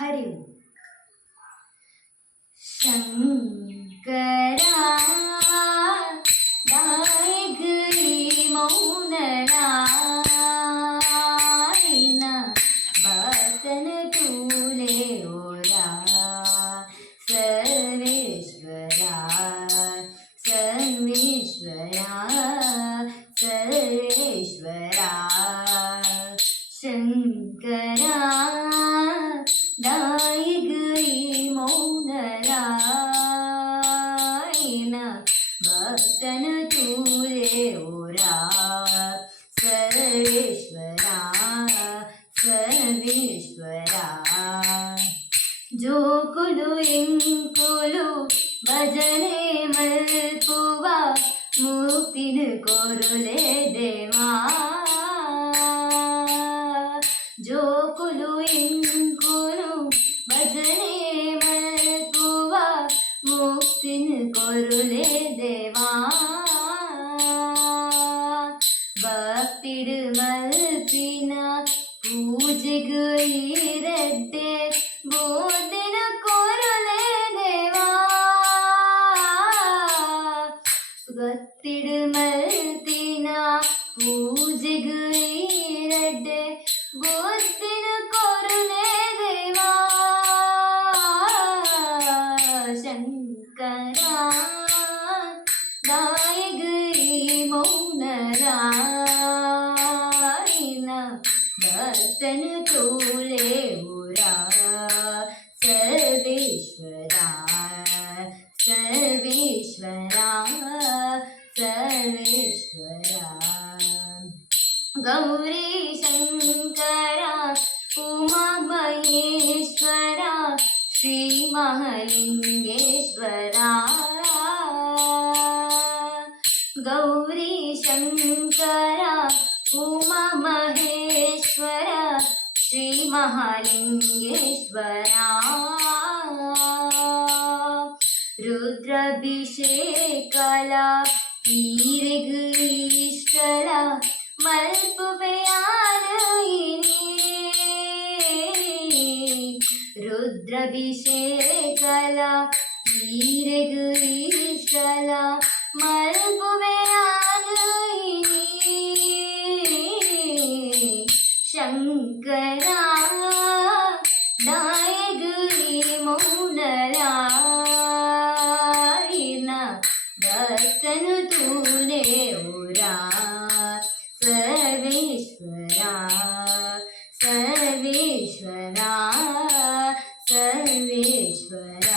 हरि ओम। शंकरा दाय गई मौन रायना बतन तूले ओरा सर्वेश्वरा सर्वेश्वरा सर्वेश्वरा शंकरा दाय गई मौन रायना भक्तन तूरे ओरा सर्वेश्वरा सर्वेश्वरा जोकुलु इंकुलु भजने मल्पुवा मुक्तिन कोरुले देवा जोकुलु इंकुलु भजने मल्पुवा मुक्तिन कोरुले देवा भक्तिड मल्पिना पूजगैरड्डे बोधिन कोरुले देवा भक्तिड मल्पिना पूजगैरड्डे बोधिन कोरुले देवा शंकरा दाय गई मौन रायना भक्तन तूले ओरा सर्वेश्वरा सर्वेश्वरा सर्वेश्वरा गौरी शंकरा उमा महेश्वरा श्री महालिंगेश्वरा गौरी शंकरा उमा महेश्वरा श्री महालिंगेश्वरा रुद्राभिषेकला ईश्वरा मल्पुवेयानयिनी रुद्राभिषेकला ईश्वरा मल्पुवेयानयिनी शंकरा दाय गई मौन रायना भक्तन तूले ओरा सर्वेश्वरा सर्वेश्वरा सर्वेश्वरा।